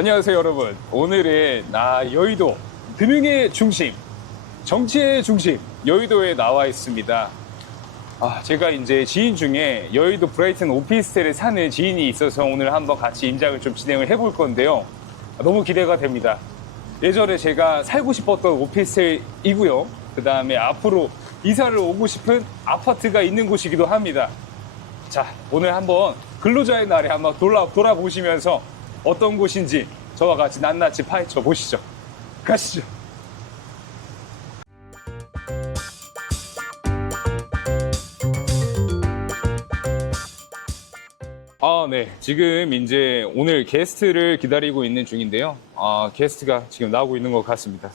안녕하세요, 여러분. 오늘은 여의도 금융의 중심, 정치의 중심, 여의도에 나와 있습니다. 제가 이제 지인 중에 여의도 브라이튼 오피스텔에 사는 지인이 있어서 오늘 한번 같이 임장을 좀 진행을 해볼 건데요. 너무 기대가 됩니다. 예전에 제가 살고 싶었던 오피스텔이고요. 그 다음에 앞으로 이사를 오고 싶은 아파트가 있는 곳이기도 합니다. 자, 오늘 한번 근로자의 날에 한번 돌아보시면서 어떤 곳인지 저와 같이 낱낱이 파헤쳐 보시죠. 가시죠. 네. 지금 이제 오늘 게스트를 기다리고 있는 중인데요. 게스트가 지금 나오고 있는 것 같습니다.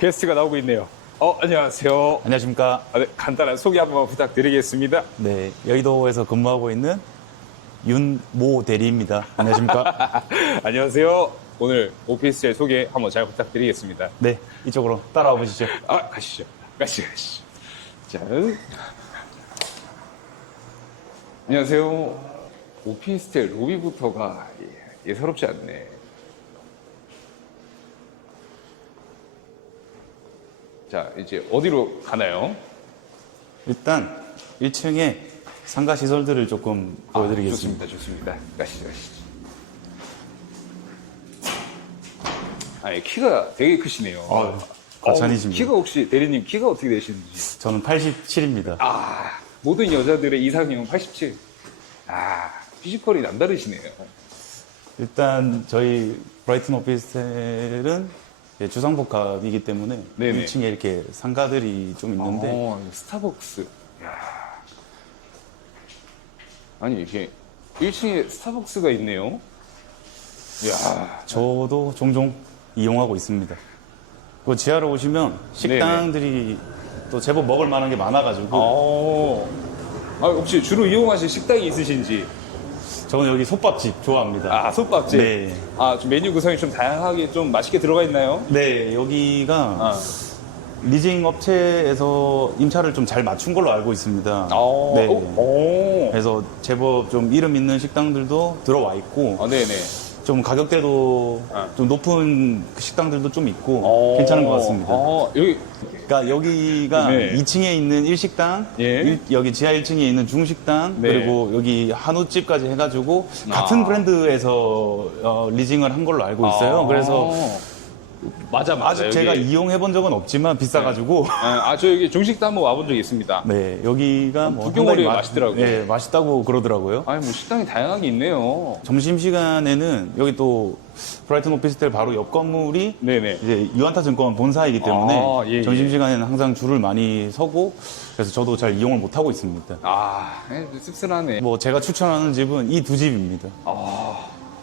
게스트가 나오고 있네요. 안녕하세요. 안녕하십니까. 네, 간단한 소개 한번 부탁드리겠습니다. 네, 여의도에서 근무하고 있는 윤모 대리입니다. 안녕하십니까. 안녕하세요. 오늘 오피스텔 소개 한번 잘 부탁드리겠습니다. 네, 이쪽으로 따라와 보시죠. 가시죠. 가시죠. 자. 안녕하세요. 오피스텔 로비부터가 예사롭지 않네. 자, 이제 어디로 가나요? 일단 1층에 상가 시설들을 조금 보여드리겠습니다. 좋습니다. 가시죠. 키가 되게 크시네요. 과찬이십니다. 키가 혹시 대리님 키가 어떻게 되시는지? 저는 87입니다. 모든 여자들의 이상형은 87. 피지컬이 남다르시네요. 일단 저희 브라이튼 오피스텔은 주상복합이기 때문에 네네. 1층에 이렇게 상가들이 좀 있는데 스타벅스. 아니, 이게 1층에 스타벅스가 있네요. 저도 종종 이용하고 있습니다. 그 지하로 오시면 식당들이 또 제법 먹을 만한 게 많아가지고 혹시 주로 이용하실 식당이 있으신지? 저는 여기 솥밥집 좋아합니다. 솥밥집? 네. 좀 메뉴 구성이 좀 다양하게 좀 맛있게 들어가 있나요? 네, 여기가 리징 업체에서 임차를 좀 잘 맞춘 걸로 알고 있습니다. 네. 그래서 제법 좀 이름 있는 식당들도 들어와 있고, 네네. 좀 가격대도 좀 높은 식당들도 좀 있고, 괜찮은 것 같습니다. 그러니까 여기가 2층에 있는 일식당, 여기 지하 1층에 있는 중식당, 그리고 여기 한우집까지 해가지고 같은 브랜드에서 리징을 한 걸로 알고 있어요. 그래서 맞아. 아직 제가 이용해본 적은 없지만 비싸가지고. 저 여기 중식도 한번 와본 적이 있습니다. 네, 여기가 뭐 구경거리 맛있더라고요. 네, 맛있다고 그러더라고요. 뭐 식당이 다양하게 있네요. 점심시간에는 여기 또 브라이튼 오피스텔 바로 옆 건물이 이제 유안타증권 본사이기 때문에 점심시간에는 항상 줄을 많이 서고, 그래서 저도 잘 이용을 못 하고 있습니다. 씁쓸하네. 뭐 제가 추천하는 집은 이 두 집입니다.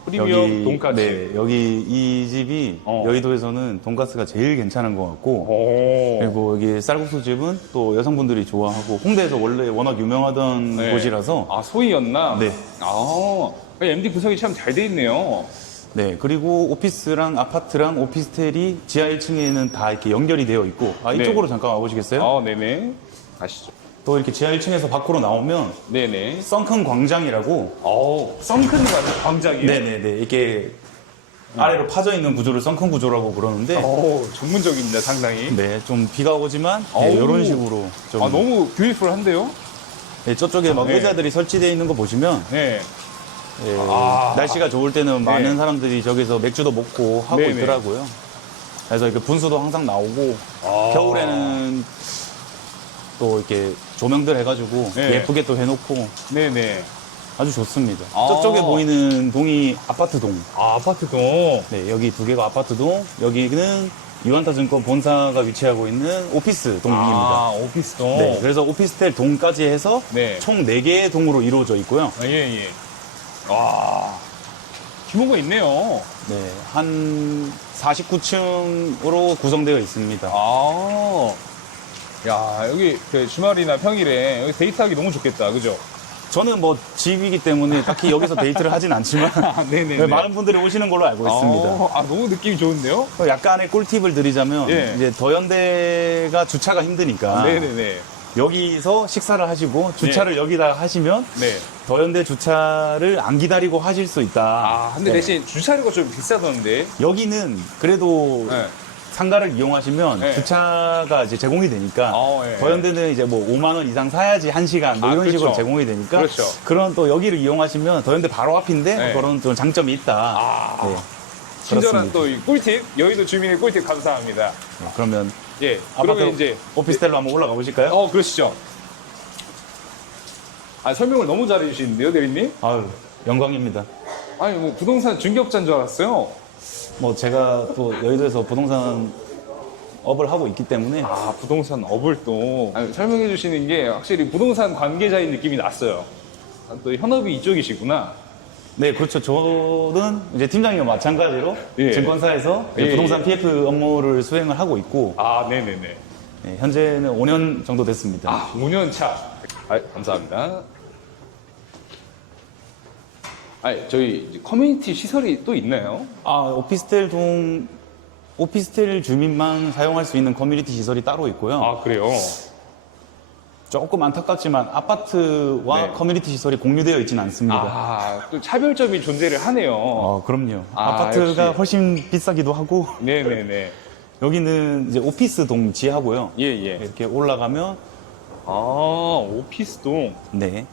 프리미엄 돈까스. 네, 여기 이 집이 여의도에서는 돈가스가 제일 괜찮은 것 같고, 그리고 여기 쌀국수 집은 또 여성분들이 좋아하고, 홍대에서 원래 워낙 유명하던 곳이라서. 소이였나? 네. MD 구성이 참 잘 돼 있네요. 네, 그리고 오피스랑 아파트랑 오피스텔이 지하 1층에는 다 이렇게 연결이 되어 있고, 이쪽으로 잠깐 와보시겠어요? 네네. 가시죠. 또 이렇게 지하 1층에서 밖으로 나오면 네네. 썬큰 광장이라고. 썬큰 광장이요? 네네네. 이렇게 아래로 파져 있는 구조를 썬큰 구조라고 그러는데. 전문적입니다, 상당히. 네, 좀 비가 오지만 이런 식으로 좀. 너무 뷰티풀한데요? 네, 저쪽에 막 의자들이 설치되어 있는 거 보시면. 날씨가 좋을 때는 많은 사람들이 저기서 맥주도 먹고 하고 있더라고요. 그래서 이렇게 분수도 항상 나오고, 겨울에는 또 이렇게 조명들 해가지고 예쁘게 또 해놓고 아주 좋습니다. 저쪽에 보이는 동이 아파트동. 아파트동. 네, 여기 두 개가 아파트동, 여기는 유안타증권 본사가 위치하고 있는 오피스 동입니다. 오피스동. 네, 그래서 오피스텔 동까지 해서 총 4개의 동으로 이루어져 있고요. 규모가 있네요. 네, 한 49층으로 구성되어 있습니다. 여기 주말이나 평일에 여기 데이트하기 너무 좋겠다, 그죠? 저는 뭐 집이기 때문에 딱히 여기서 데이트를 하진 않지만 많은 분들이 오시는 걸로 알고 있습니다. 너무 느낌이 좋은데요? 약간의 꿀팁을 드리자면 이제 더현대가 주차가 힘드니까 여기서 식사를 하시고 주차를 여기다 하시면 더현대 주차를 안 기다리고 하실 수 있다. 아, 근데 네. 대신 주차료가 좀 비싸던데. 여기는 그래도 네. 상가를 이용하시면 네. 주차가 이제 제공이 되니까 예. 더현대는 이제 뭐 5만 원 이상 사야지 1시간 뭐 아, 이런 그렇죠. 식으로 제공이 되니까 그렇죠. 그런 또 여기를 이용하시면 더현대 바로 앞인데 네. 그런 또 장점이 있다. 아. 네. 친절한 그렇습니다. 또 이 꿀팁, 여의도 주민의 꿀팁 감사합니다. 네, 그러면 예. 아파트 그러면 이제 오피스텔로 한번 올라가 보실까요? 그러시죠. 아, 설명을 너무 잘해 주시는데요, 대리님? 아유, 영광입니다. 아니, 뭐 부동산 중개업자인 줄 알았어요. 뭐 제가 또 여의도에서 부동산 업을 하고 있기 때문에 아, 부동산 업을 또 설명해 주시는 게 확실히 부동산 관계자인 느낌이 났어요. 아, 또 현업이 이쪽이시구나. 네, 그렇죠. 저는 이제 팀장님과 마찬가지로 예. 증권사에서 이제 예, 부동산 예. PF 업무를 수행을 하고 있고 아, 네네네. 네, 현재는 5년 정도 됐습니다. 아, 5년 차. 아, 감사합니다. 아, 저희 이제 커뮤니티 시설이 또 있나요? 오피스텔 주민만 사용할 수 있는 커뮤니티 시설이 따로 있고요. 아, 그래요? 조금 안타깝지만 아파트와 네. 커뮤니티 시설이 공유되어 있지는 않습니다. 아, 또 차별점이 존재를 하네요. 그럼요. 아, 아파트가 역시. 훨씬 비싸기도 하고 네네네. 여기는 이제 오피스 동 지하고요. 예, 예. 이렇게 올라가면 아, 오피스동. 네.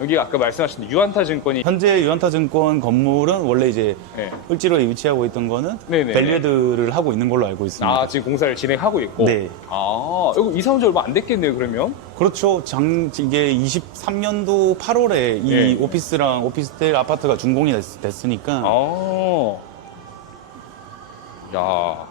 여기 아까 말씀하신 유한타증권이. 현재 유한타증권 건물은 원래 이제 네. 을지로에 위치하고 있던 거는 네네네. 밸리에드를 하고 있는 걸로 알고 있습니다. 아, 지금 공사를 진행하고 있고. 네. 아, 이거 이사 온 지 얼마 안 됐겠네요, 그러면? 그렇죠. 이게 23년도 8월에 이 예. 오피스랑 오피스텔 아파트가 준공이 됐으니까 아. 야.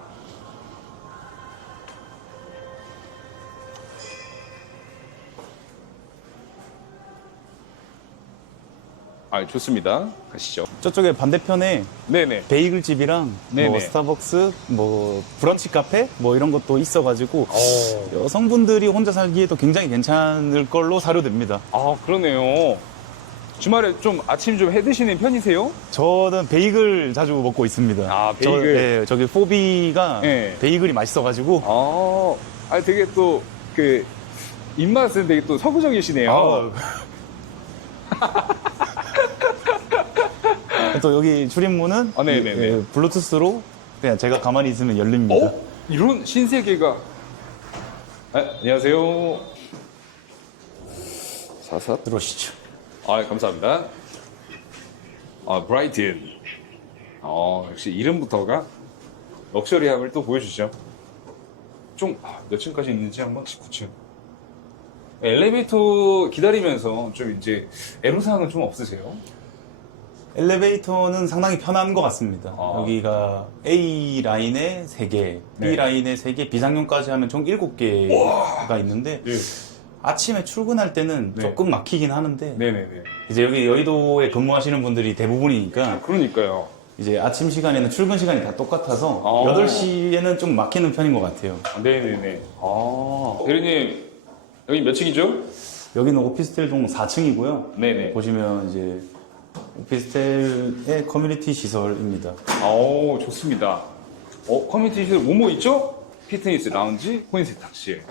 아, 좋습니다. 가시죠. 저쪽에 반대편에 네네. 베이글집이랑 네네. 뭐 스타벅스, 뭐 브런치 카페 뭐 이런 것도 있어가지고 어. 여성분들이 혼자 살기에도 굉장히 괜찮을 걸로 사료됩니다. 아, 그러네요. 주말에 좀 아침 좀 해 드시는 편이세요? 저는 베이글 자주 먹고 있습니다. 아, 베이글. 저기 포비가 네. 베이글이 맛있어가지고 아, 되게 또, 입맛은 되게 또 서구적이시네요. 또 여기 출입문은 네네네. 블루투스로 그냥 제가 가만히 있으면 열립니다. 이런 신세계가. 아, 안녕하세요. 사사. 들어오시죠. 아, 감사합니다. 아, 브라이튼. 역시 이름부터가 럭셔리함을 또 보여주죠. 몇 층까지 있는지 한번 19층. 엘리베이터 기다리면서 좀 이제 애로사항은 좀 없으세요? 엘리베이터는 상당히 편한 것 같습니다. 여기가 A 라인에 3개, B 네. 라인에 3개, 비상용까지 하면 총 7개가 있는데 네. 아침에 출근할 때는 네. 조금 막히긴 하는데 네네네. 이제 여기 여의도에 근무하시는 분들이 대부분이니까 그러니까요. 이제 아침 시간에는 출근 시간이 다 똑같아서 8시에는 좀 막히는 편인 것 같아요. 네네네. 대리님, 여기 몇 층이죠? 여기는 오피스텔 동 4층이고요. 네네. 보시면 이제 오피스텔의 커뮤니티 시설입니다. 좋습니다. 커뮤니티 시설 뭐뭐 있죠? 피트니스 라운지, 코인 세탁실.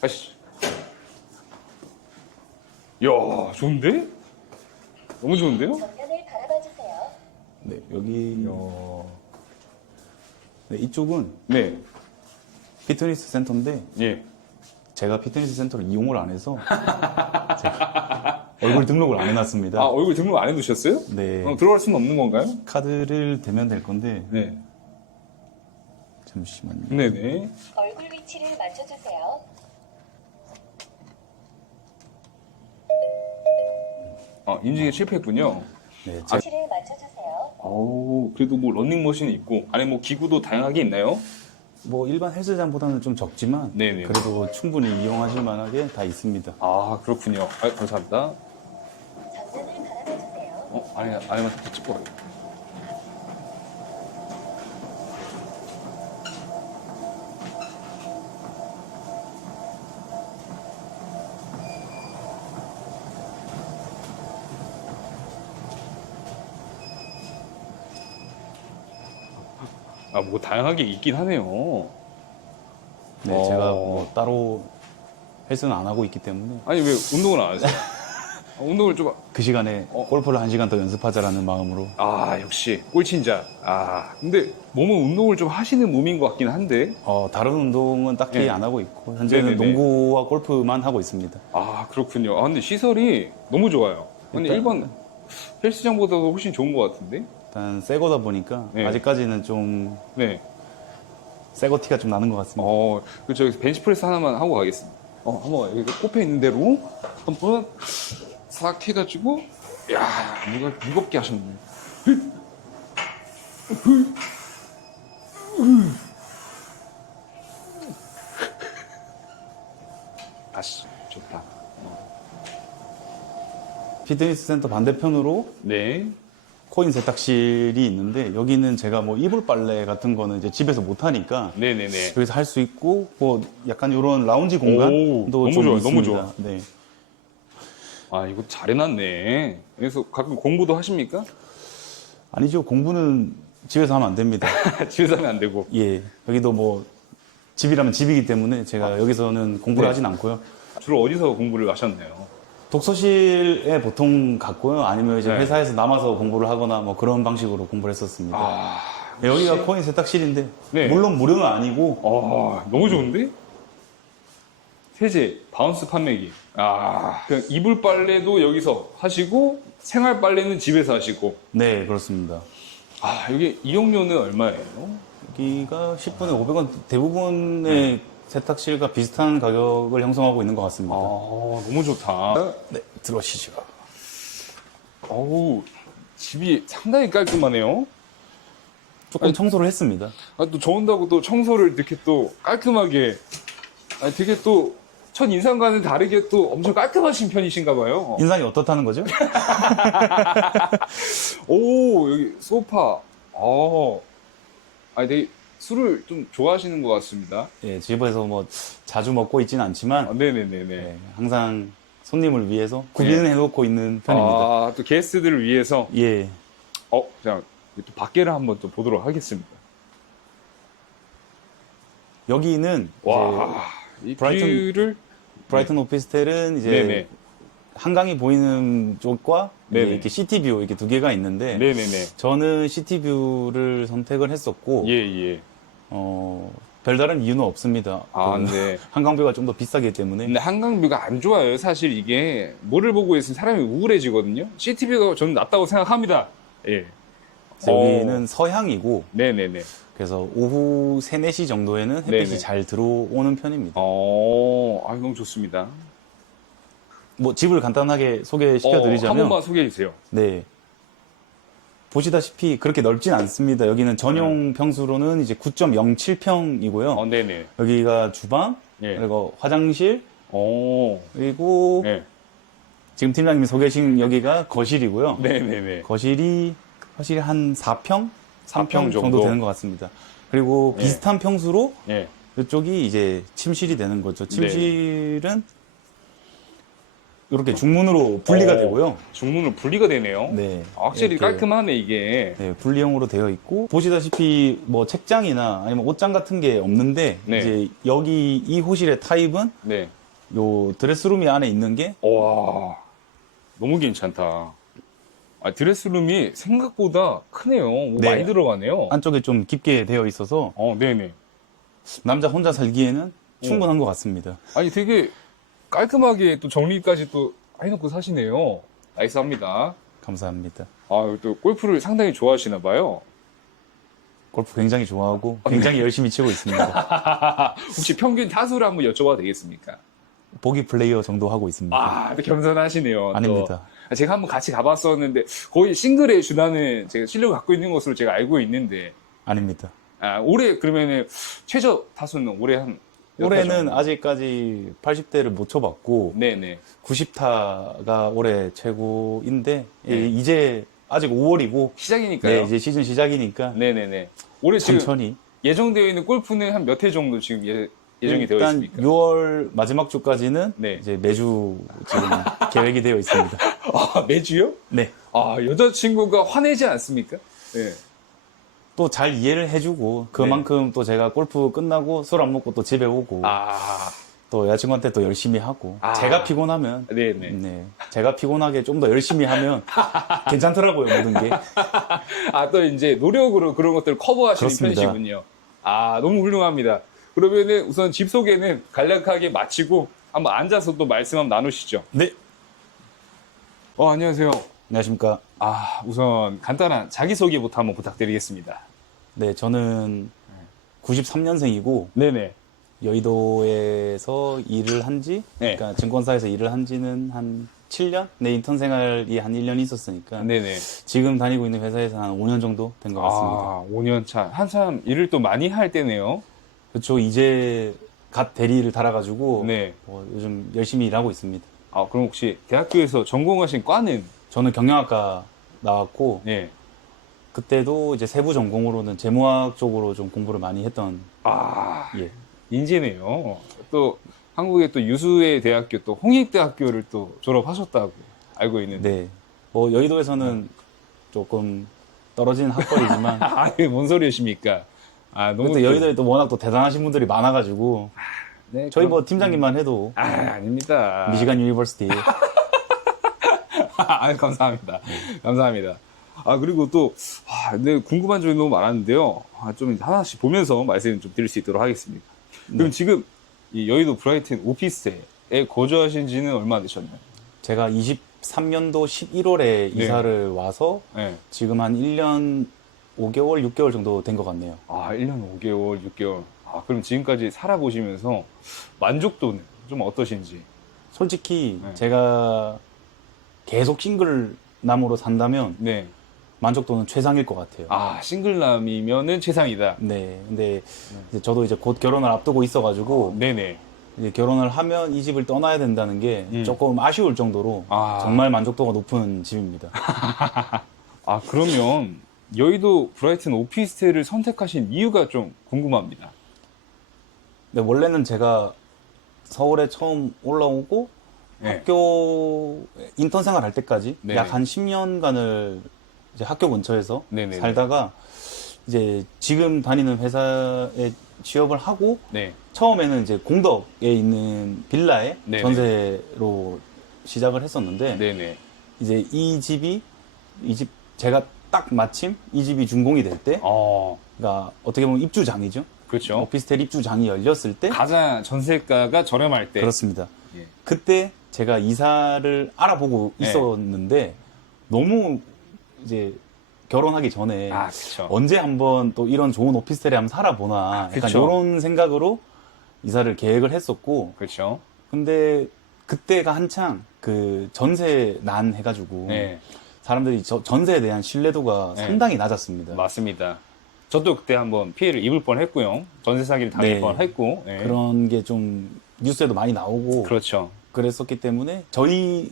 가시죠. 이야, 좋은데? 너무 좋은데요? 정면을 바라봐 주세요. 네, 여기 네, 이쪽은 네. 피트니스 센터인데 예. 제가 피트니스 센터를 이용을 안 해서 제가 얼굴 등록을 안 해놨습니다. 아, 얼굴 등록 안 해두셨어요? 네. 들어갈 수는 없는 건가요? 카드를 대면 될 건데 네. 잠시만요. 네네. 얼굴 위치를 맞춰 주세요. 인증에 실패했군요. 네, 위치를 맞춰 주세요. 그래도 뭐 런닝머신이 있고, 안에 뭐 기구도 다양하게 있나요? 뭐 일반 헬스장보다는 좀 적지만 네네. 그래도 충분히 이용하실 만하게 다 있습니다. 아, 그렇군요. 감사합니다. 정면을 바라봐 주세요. 안에만 살짝 찍고 가요. 뭐 다양하게 있긴 하네요. 네, 제가 뭐 따로 헬스는 안 하고 있기 때문에 아니, 왜 운동을 안 하세요? 운동을 좀, 그 시간에 골프를 1시간 더 연습하자라는 마음으로. 역시, 꼴친자. 근데 몸은 운동을 좀 하시는 몸인 것 같긴 한데. 다른 운동은 딱히 네. 안 하고 있고 현재는 네네네. 농구와 골프만 하고 있습니다. 그렇군요. 근데 시설이 너무 좋아요. 근데 일반 헬스장보다도 훨씬 좋은 것 같은데? 일단 새 거다 보니까 네. 아직까지는 좀 네. 새 거 티가 좀 나는 것 같습니다. 저기 벤치프레스 하나만 하고 가겠습니다. 한번 여기 꼽혀 있는 대로 한번 싹 해가지고, 야, 무겁게 하셨네. 아씨, 좋다. 피트니스 센터 반대편으로 네. 코인 세탁실이 있는데 여기는 제가 뭐 이불 빨래 같은 거는 이제 집에서 못 하니까 네네네. 여기서 할 수 있고 뭐 약간 이런 라운지 오, 공간도 너무 좀 좋아요, 있습니다. 너무 좋아. 네. 이거 잘 해놨네. 그래서 가끔 공부도 하십니까? 아니죠. 공부는 집에서 하면 안 됩니다. 집에서 하면 안 되고. 예. 여기도 뭐 집이라면 집이기 때문에 제가 여기서는 공부를 네. 하진 않고요. 주로 어디서 공부를 하셨나요? 독서실에 보통 갔고요. 아니면 이제 네. 회사에서 남아서 공부를 하거나 뭐 그런 방식으로 공부를 했었습니다. 여기가 코인 세탁실인데 네. 물론 무료는 아니고 너무 좋은데? 세제, 바운스 판매기. 그냥 이불 빨래도 여기서 하시고, 생활 빨래는 집에서 하시고. 네, 그렇습니다. 여기 이용료는 얼마예요? 여기가 10분에 500원 대부분의 세탁실과 비슷한 가격을 형성하고 있는 것 같습니다. 너무 좋다. 네, 들어오시죠. 집이 상당히 깔끔하네요. 조금 청소를 했습니다. 또 좋은다고 또 청소를 이렇게 또 깔끔하게, 되게 또 첫 인상과는 다르게 또 엄청 깔끔하신 편이신가 봐요. 인상이 어떻다는 거죠? 여기 소파. 되게 술을 좀 좋아하시는 것 같습니다. 예, 집에서 뭐 자주 먹고 있지는 않지만 네네네네. 네, 항상 손님을 위해서 구비는 해놓고 있는 편입니다. 또 게스트들을 위해서. 예, 그냥 또 밖에를 한번 또 보도록 하겠습니다. 여기는 이 브라이튼- 뷰를. 브라이튼 오피스텔은 이제 네네. 한강이 보이는 쪽과 네네. 이렇게 시티뷰 이렇게 두 개가 있는데 네네네. 저는 시티뷰를 선택을 했었고 예. 별다른 이유는 없습니다. 네. 한강뷰가 좀 더 비싸기 때문에 근데 한강뷰가 안 좋아요. 사실 이게 뭐를 보고 있으면 사람이 우울해지거든요. 시티뷰가 저는 낫다고 생각합니다. 예. 여기는 서향이고 네네네. 그래서 오후 3, 4시 정도에는 햇빛이 네네. 잘 들어오는 편입니다. 너무 좋습니다. 뭐 집을 간단하게 소개시켜 한 드리자면 번만 소개해 주세요. 네. 보시다시피 그렇게 넓진 않습니다. 여기는 전용 평수로는 이제 9.07평이고요. 네네. 여기가 주방, 예. 그리고 화장실, 그리고 네. 지금 팀장님이 소개하신 여기가 거실이고요. 네네네. 거실이 한 4평? 3평 정도 정도 되는 것 같습니다. 그리고 예. 비슷한 평수로 예. 이쪽이 이제 침실이 되는 거죠. 네. 침실은 이렇게 중문으로 분리가 되고요. 중문으로 분리가 되네요. 네. 확실히 이렇게, 깔끔하네, 이게. 네, 분리형으로 되어 있고 보시다시피 뭐 책장이나 아니면 옷장 같은 게 없는데 네. 이제 여기 이 호실의 타입은 네. 요 드레스룸이 안에 있는 게 와, 너무 괜찮다. 드레스룸이 생각보다 크네요. 네. 많이 들어가네요. 안쪽에 좀 깊게 되어 있어서 네네. 남자 혼자 살기에는 충분한 것 같습니다. 아니, 되게 깔끔하게 또 정리까지 또 해놓고 사시네요. 나이스합니다. 감사합니다. 또 골프를 상당히 좋아하시나 봐요. 골프 굉장히 좋아하고 굉장히 열심히 치고 있습니다. 혹시 평균 타수를 한번 여쭤봐도 되겠습니까? 보기 플레이어 정도 하고 있습니다. 또 겸손하시네요. 또. 아닙니다. 제가 한번 같이 가봤었는데 거의 싱글에 준하는 제가 실력을 갖고 있는 것으로 제가 알고 있는데 아닙니다. 올해 그러면은 최저 타수는 올해 한 몇 타 올해는 정도? 아직까지 80대를 못 쳐봤고 네네. 90타가 올해 최고인데 네. 이제 아직 5월이고 시작이니까요. 네, 이제 시즌 시작이니까 네네네. 올해 지금 천천히 예정되어 있는 골프는 한 몇 회 정도 지금 예정이 되어 일단 있습니까? 6월 마지막 주까지는 네. 이제 매주 지금 계획이 되어 있습니다. 매주요? 네. 여자친구가 화내지 않습니까? 네. 또 잘 이해를 해주고 그만큼 또 제가 골프 끝나고 술 안 먹고 또 집에 오고 또 여자친구한테 또 열심히 하고 아. 제가 피곤하면 네네. 네, 제가 피곤하게 좀 더 열심히 하면 괜찮더라고요 모든 게. 아, 또 이제 노력으로 그런 것들을 커버하시는 그렇습니다. 편이시군요. 아, 너무 훌륭합니다. 그러면은 우선 집 소개는 간략하게 마치고 한번 앉아서 또 말씀 한번 나누시죠. 네, 안녕하세요. 안녕하십니까. 아, 우선 간단한 자기소개부터 한번 부탁드리겠습니다. 네, 저는 93년생이고 네네. 여의도에서 일을 한지, 네. 그러니까 증권사에서 일을 한지는 한 7년? 내 인턴 생활이 한 1년 있었으니까 네네. 지금 다니고 있는 회사에서 한 5년 정도 된 것 같습니다. 아, 5년 차. 한참 일을 또 많이 할 때네요. 그렇죠. 이제 갓 대리를 달아가지고 네. 요즘 열심히 일하고 있습니다. 아, 그럼 혹시 대학교에서 전공하신 과는? 저는 경영학과 나왔고 네. 그때도 이제 세부 전공으로는 재무학 쪽으로 좀 공부를 많이 했던 아, 예. 인재네요. 또 한국의 또 유수의 대학교 또 홍익대학교를 또 졸업하셨다고 알고 있는데. 네. 뭐 여의도에서는 조금 떨어진 학벌이지만 아, 이게 뭔 소리십니까? 아, 너무 그때 여의도에 또 워낙 또 대단하신 분들이 많아가지고 네, 저희 그럼- 뭐 팀장님만 해도 아닙니다. 미시간 유니버시티 아, 감사합니다. 감사합니다. 아, 그리고 또, 근데 궁금한 점이 너무 많았는데요. 좀 하나씩 보면서 말씀 좀 드릴 수 있도록 하겠습니다. 그럼 네. 지금 이 여의도 브라이튼 오피스텔에 거주하신 지는 얼마나 되셨나요? 제가 23년도 11월에 이사를 와서 네. 지금 한 1년 5개월, 6개월 정도 된 것 같네요. 아, 1년 5개월, 6개월. 아, 그럼 지금까지 살아보시면서 만족도는 좀 어떠신지? 솔직히 네. 제가 계속 싱글남으로 산다면 네. 만족도는 최상일 것 같아요. 아, 싱글남이면은 최상이다. 네, 근데 이제 저도 이제 곧 결혼을 앞두고 있어가지고 네네. 이제 결혼을 하면 이 집을 떠나야 된다는 게 조금 아쉬울 정도로 아. 정말 만족도가 높은 집입니다. 아, 그러면 여의도 브라이튼 오피스텔을 선택하신 이유가 좀 궁금합니다. 근데 원래는 제가 서울에 처음 올라오고 네. 학교 인턴 생활할 때까지 네네. 약 한 10년간을 이제 학교 근처에서 네네네. 살다가 이제 지금 다니는 회사에 취업을 하고 네. 처음에는 이제 공덕에 있는 빌라에 네네. 전세로 시작을 했었는데 네네. 이제 이 집 제가 딱 마침 이 집이 준공이 될 때, 그러니까 어떻게 보면 입주장이죠. 그렇죠. 오피스텔 입주장이 열렸을 때 가장 전세가가 저렴할 때. 그렇습니다. 예. 그때 제가 이사를 알아보고 네. 있었는데 너무 이제 결혼하기 전에 아, 그쵸. 언제 한번 또 이런 좋은 오피스텔에 한번 살아보나 약간 그쵸. 이런 생각으로 이사를 계획을 했었고 그렇죠. 근데 그때가 한창 그 전세 난 해가지고 네. 사람들이 전세에 대한 신뢰도가 네. 상당히 낮았습니다. 맞습니다. 저도 그때 한번 피해를 입을 뻔 했고요. 전세 사기를 당할 네. 뻔 했고. 네. 그런 게 좀 뉴스에도 많이 나오고 그렇죠. 그랬었기 때문에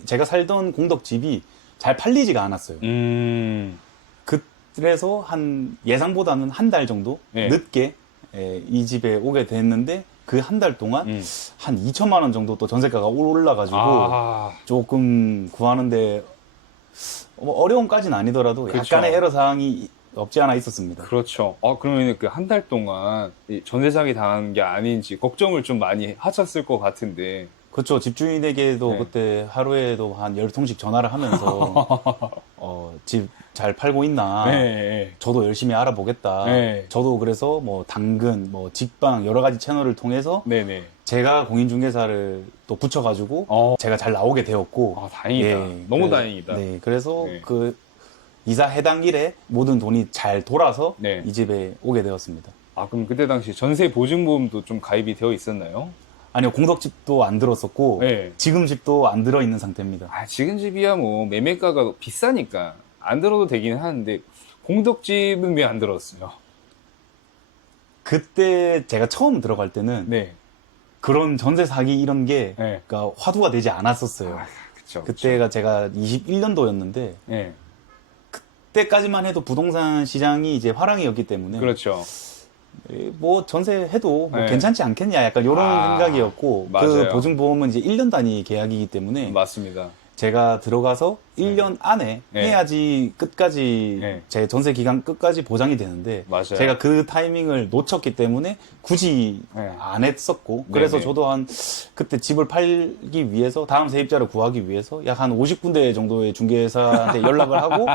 제가 살던 공덕집이 잘 팔리지가 않았어요. 그래서 한 예상보다는 한 달 정도 네. 늦게 이 집에 오게 됐는데 그 한 달 동안 한 2천만 원 정도 또 전세가가 올라가지고 아, 조금 구하는데 뭐 어려움까지는 아니더라도 그렇죠. 약간의 애로 사항이 없지 않아 있었습니다. 그렇죠. 그러면 그 한 달 동안 이 전세 사기 당한 게 아닌지 걱정을 좀 많이 하셨을 것 같은데. 그렇죠. 집주인에게도 네. 그때 하루에도 한 10통씩 전화를 하면서 집 잘 팔고 있나 네. 저도 열심히 알아보겠다. 네. 저도 그래서 뭐 당근, 뭐 직방 여러 가지 채널을 통해서 네네. 제가 공인중개사를 또 붙여가지고 제가 잘 나오게 되었고 아, 다행이다. 너무 다행이다. 네, 그래서 네. 그 이사 해당 일에 모든 돈이 잘 돌아서 네. 이 집에 오게 되었습니다. 아, 그럼 그때 당시 전세 보증보험도 좀 가입이 되어 있었나요? 아니요, 공덕집도 안 들었었고 네. 지금 집도 안 들어 있는 상태입니다. 아, 지금 집이야 뭐 매매가가 비싸니까 안 들어도 되긴 하는데 공덕집은 왜 안 들었어요? 그때 제가 처음 들어갈 때는 네. 그런 전세 사기 이런 게 네. 그러니까 화두가 되지 않았었어요. 그쵸. 그때가 제가 21년도였는데 네. 그때까지만 해도 부동산 시장이 이제 화랑이었기 때문에 그렇죠. 뭐 전세해도 뭐 네. 괜찮지 않겠냐 약간 이런 아, 생각이었고 맞아요. 그 보증보험은 이제 1년 단위 계약이기 때문에 맞습니다. 제가 들어가서 1년 안에 네. 해야지 끝까지 네. 제 전세 기간 끝까지 보장이 되는데 맞아요. 제가 그 타이밍을 놓쳤기 때문에 굳이 네. 안 했었고 그래서 네네. 저도 한 그때 집을 팔기 위해서 다음 세입자를 구하기 위해서 약 한 50군데 정도의 중개사한테 연락을 하고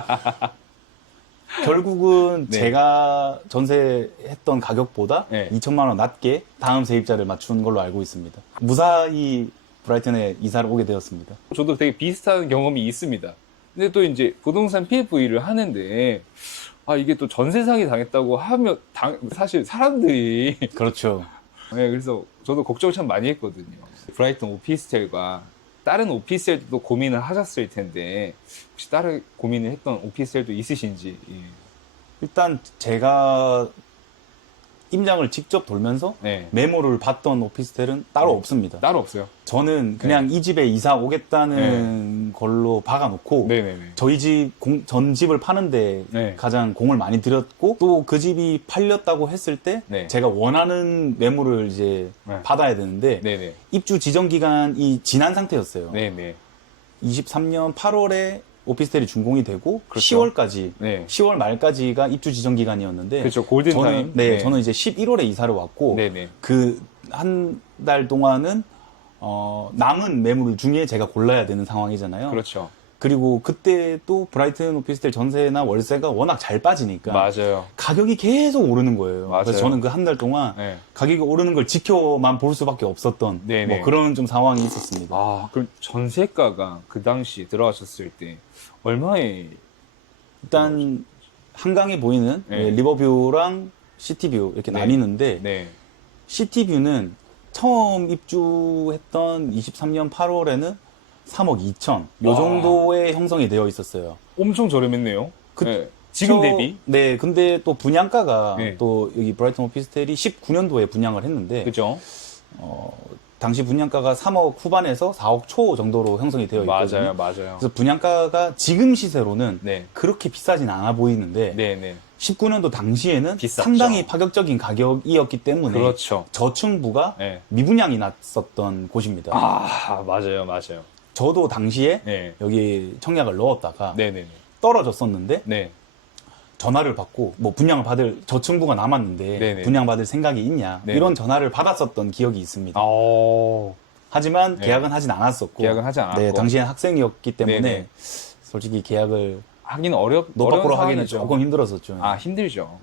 결국은 네. 제가 전세했던 가격보다 네. 2천만 원 낮게 다음 세입자를 맞춘 걸로 알고 있습니다. 무사히 브라이튼에 이사를 오게 되었습니다. 저도 되게 비슷한 경험이 있습니다. 근데 또 이제 부동산 PF를 하는데, 아, 이게 또 전세 사기 당했다고 하면, 사실 사람들이. 그렇죠. 네, 그래서 저도 걱정을 참 많이 했거든요. 브라이튼 오피스텔과 다른 오피스텔도 고민을 하셨을 텐데, 혹시 다른 고민을 했던 오피스텔도 있으신지. 예. 일단 제가 임장을 직접 돌면서 네. 메모를 받던 오피스텔은 따로 없습니다. 따로 없어요. 저는 그냥 이 집에 이사 오겠다는 걸로 박아놓고 네네네. 저희 집 전 집을 파는데 네. 가장 공을 많이 들였고 또 그 집이 팔렸다고 했을 때 네. 제가 원하는 매물을 이제 네. 받아야 되는데 네네. 입주 지정 기간이 지난 상태였어요. 네네. 23년 8월에 오피스텔이 준공이 되고 그렇죠. 10월까지 네. 10월 말까지가 입주 지정 기간이었는데 그렇죠. 골든타임. 저는 저는 이제 11월에 이사를 왔고 네네. 그 한 달 동안은 남은 매물 중에 제가 골라야 되는 상황이잖아요. 그렇죠. 그리고 그때 또 브라이튼 오피스텔 전세나 월세가 워낙 잘 빠지니까 맞아요. 가격이 계속 오르는 거예요. 맞아요. 그래서 저는 그 한 달 동안 네. 가격이 오르는 걸 지켜만 볼 수밖에 없었던 네네. 뭐 그런 좀 상황이 있었습니다. 아, 그럼 전세가가 그 당시 들어가셨을 때 얼마에? 일단 한강에 보이는 네. 리버뷰랑 시티뷰 이렇게 네. 나뉘는데 네. 시티뷰는 처음 입주했던 23년 8월에는 3억 2천 요 와. 정도의 형성이 되어 있었어요. 엄청 저렴했네요. 그- 네. 지금 대비? 네, 근데 또 분양가가 네. 또 여기 브라이튼 오피스텔이 19년도에 분양을 했는데 그죠? 당시 분양가가 3억 후반에서 4억 초 정도로 형성이 되어 있거든요. 맞아요, 맞아요. 그래서 분양가가 지금 시세로는 네. 그렇게 비싸진 않아 보이는데 네네. 19년도 당시에는 비쌌죠. 상당히 파격적인 가격이었기 때문에 그렇죠. 저층부가 네. 미분양이 났었던 곳입니다. 아, 맞아요, 맞아요. 저도 당시에 네. 여기 청약을 넣었다가 네네네. 떨어졌었는데 네. 전화를 받고 뭐 분양을 받을 저층부가 남았는데 네네. 분양받을 생각이 있냐 네네. 이런 전화를 받았었던 기억이 있습니다. 하지만 네. 계약은 하진 않았었고 계약은 하지 않았고. 네, 당시엔 학생이었기 때문에 네네. 솔직히 계약을 하긴 노박으로 어려운 하기는 상황이죠. 조금 힘들었었죠. 아, 힘들죠.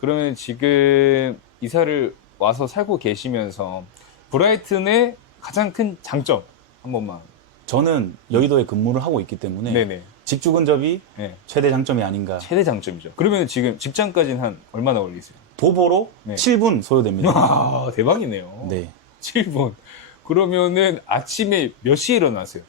그러면 지금 이사를 와서 살고 계시면서 브라이튼의 가장 큰 장점 한 번만. 저는 여의도에 근무를 하고 있기 때문에 네네. 직주 근접이 네. 최대 장점이 아닌가. 최대 장점이죠. 그러면 지금 직장까지는 한 얼마나 걸리세요? 도보로 네. 7분 소요됩니다. 아, 대박이네요. 네. 7분. 그러면은 아침에 몇 시에 일어나세요?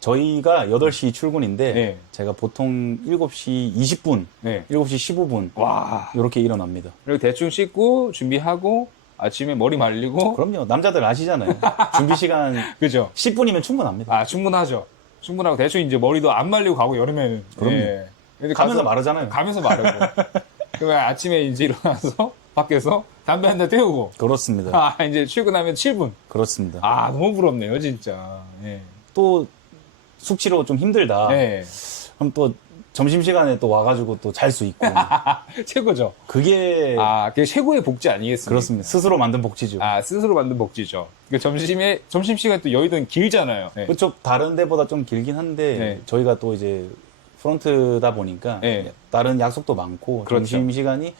저희가 8시 출근인데 네. 제가 보통 7시 20분, 네. 7시 15분 와. 이렇게 일어납니다. 그리고 대충 씻고 준비하고 아침에 머리 말리고. 그럼요. 남자들 아시잖아요. 준비 시간 그죠? 10분이면 충분합니다. 아, 충분하죠. 충분하고 대충 이제 머리도 안 말리고 가고 여름에는. 그럼요. 예. 근데 가면서 가서 마르잖아요. 가면서 마르고. 그러면 아침에 이제 일어나서 밖에서 담배 한 대 태우고. 그렇습니다. 아, 이제 출근하면 7분. 그렇습니다. 아, 너무 부럽네요, 진짜. 예. 또 숙취로 좀 힘들다. 네. 그럼 또 점심시간에 또 와가지고 또 잘 수 있고. 최고죠. 그게 아, 그게 최고의 복지 아니겠습니까? 그렇습니다. 스스로 만든 복지죠. 아, 스스로 만든 복지죠. 그 점심시간 또 여의도는 길잖아요. 네. 그렇죠. 다른 데보다 좀 길긴 한데 네. 저희가 또 이제 프론트다 보니까 네. 다른 약속도 많고 그렇죠. 점심시간이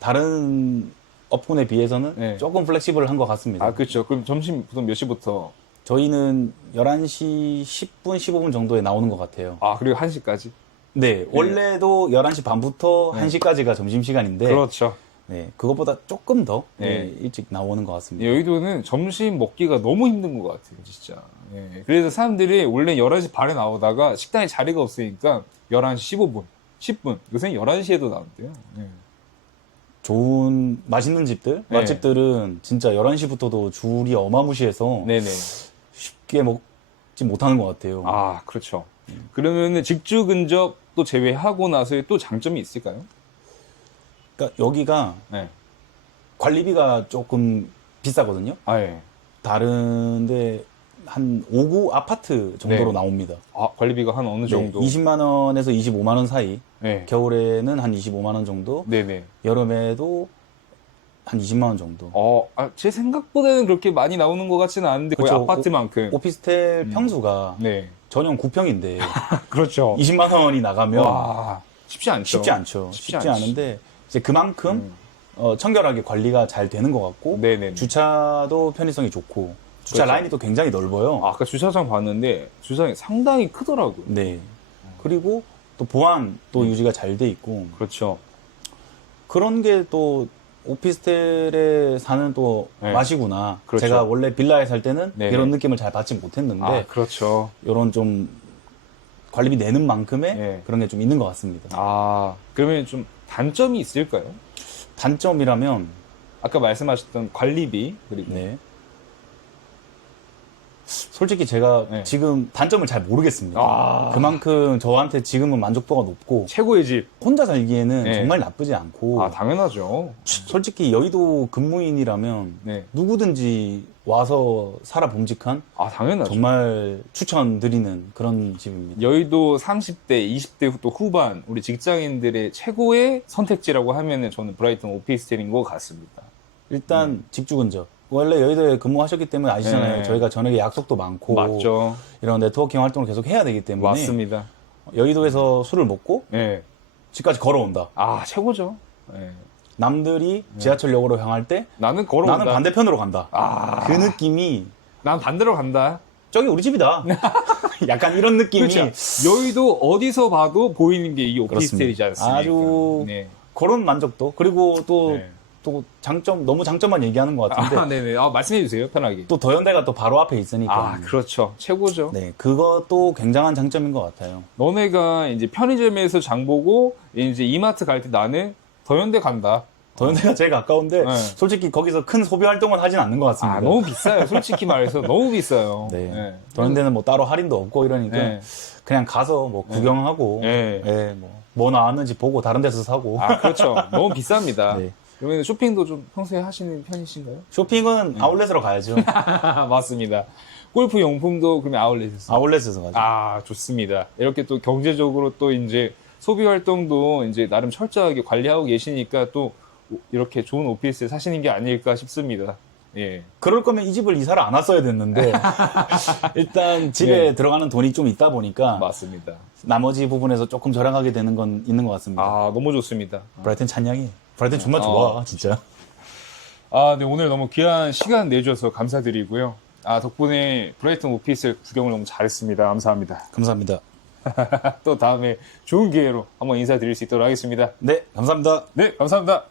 다른 업군에 비해서는 네. 조금 플렉시블한 것 같습니다. 아, 그렇죠. 그럼 점심 보통 몇 시부터? 저희는 11시 10분, 15분 정도에 나오는 것 같아요. 아, 그리고 1시까지? 네, 원래도 11시 반부터 네. 1시까지가 점심시간인데 그렇죠. 네, 그것보다 조금 더 네. 일찍 나오는 것 같습니다. 여의도는 점심 먹기가 너무 힘든 것 같아요, 진짜. 예. 그래서 사람들이 원래 11시 반에 나오다가 식당에 자리가 없으니까 11시 15분, 10분, 요새는 11시에도 나온대요. 예. 좋은 맛있는 집들, 네. 맛집들은 진짜 11시부터도 줄이 어마무시해서 네네. 쉽게 먹지 못하는 것 같아요. 아, 그렇죠. 그러면은 직주 근접 또 제외하고 나서의 또 장점이 있을까요? 그러니까 여기가 네. 관리비가 조금 비싸거든요. 아, 예. 다른데 한 5구 아파트 정도로 네. 나옵니다. 아, 관리비가 한 어느 정도? 20만 원에서 25만 원 사이. 네. 겨울에는 한 25만 원 정도. 네네. 여름에도 한 20만 원 정도. 제 생각보다는 그렇게 많이 나오는 것 같지는 않은데 거의 그렇죠. 아파트만큼. 오피스텔 평수가 네. 전용 9평인데 그렇죠. 20만 원이 나가면 와, 쉽지 않죠. 쉽지 않죠. 쉽지 않지. 않은데 이제 그만큼 청결하게 관리가 잘 되는 것 같고 네네네. 주차도 편의성이 좋고 주차 그렇죠. 라인이 또 굉장히 넓어요. 아까 주차장 봤는데 주차장이 상당히 크더라고요. 네. 그리고 또 보안도 유지가 잘 돼 있고 그렇죠. 그런 게 또 오피스텔에 사는 또 네. 맛이구나. 그렇죠. 제가 원래 빌라에 살 때는 네네. 이런 느낌을 잘 받지 못했는데 아, 그렇죠. 이런 좀 관리비 내는 만큼의 네. 그런 게 좀 있는 것 같습니다. 아, 그러면 좀 단점이 있을까요? 단점이라면 아까 말씀하셨던 관리비 그리고 네. 솔직히 제가 네. 지금 단점을 잘 모르겠습니다. 아. 그만큼 저한테 지금은 만족도가 높고 최고의 집. 혼자 살기에는 네. 정말 나쁘지 않고 아, 당연하죠. 솔직히 여의도 근무인이라면 네. 누구든지 와서 살아 봄직한 아, 당연하죠. 정말 추천드리는 그런 집입니다. 여의도 30대, 20대 또 후반 우리 직장인들의 최고의 선택지라고 하면은 저는 브라이튼 오피스텔인 것 같습니다. 일단 집주 근접. 원래 여의도에 근무하셨기 때문에 아시잖아요. 네. 저희가 저녁에 약속도 많고 맞죠. 이런 네트워킹 활동을 계속 해야 되기 때문에 맞습니다. 여의도에서 술을 먹고 네. 집까지 걸어온다. 아, 최고죠. 네. 남들이 지하철역으로 향할 때 나는 걸어온다. 나는 반대편으로 간다. 아. 그 느낌이 난 반대로 간다. 저기 우리 집이다. 약간 이런 느낌이 그렇죠. 여의도 어디서 봐도 보이는 게 이 오피스텔이지 않습니까? 아주 네. 그런 만족도. 그리고 또, 네. 또 장점, 너무 장점만 얘기하는 것 같은데 아, 네네. 아, 말씀해 주세요. 편하게. 또 더현대가 또 바로 앞에 있으니까. 아, 그렇죠. 최고죠. 네, 그것도 굉장한 장점인 것 같아요. 너네가 이제 편의점에서 장 보고 이제 이마트 갈 때 나는 더현대 간다. 더현대가 제일 가까운데 네. 솔직히 거기서 큰 소비 활동은 하진 않는 것 같습니다. 아, 너무 비싸요. 솔직히 말해서 너무 비싸요. 네. 더현대는 뭐 따로 할인도 없고 이러니까 네. 그냥 가서 뭐 구경하고 네. 예, 뭐 나왔는지 보고 다른 데서 사고. 아, 그렇죠. 너무 비쌉니다. 네. 그러면 쇼핑도 좀 평소에 하시는 편이신가요? 쇼핑은 아울렛으로 가야죠. 맞습니다. 골프 용품도 그러면 아울렛에서. 아울렛에서 가죠. 아, 좋습니다. 이렇게 또 경제적으로 또 이제 소비 활동도 이제 나름 철저하게 관리하고 계시니까 또 이렇게 좋은 오피스에 사시는 게 아닐까 싶습니다. 예. 그럴 거면 이 집을 이사를 안 왔어야 됐는데 일단 집에 네. 들어가는 돈이 좀 있다 보니까 맞습니다. 나머지 부분에서 조금 절약하게 되는 건 있는 것 같습니다. 아, 너무 좋습니다. 브라이튼 찬양이. 브라이튼 정말 좋아, 진짜. 아, 네, 오늘 너무 귀한 시간 내주셔서 감사드리고요. 아, 덕분에 브라이튼 오피스 구경을 너무 잘했습니다. 감사합니다. 감사합니다. 또 다음에 좋은 기회로 한번 인사드릴 수 있도록 하겠습니다. 네, 감사합니다. 네, 감사합니다.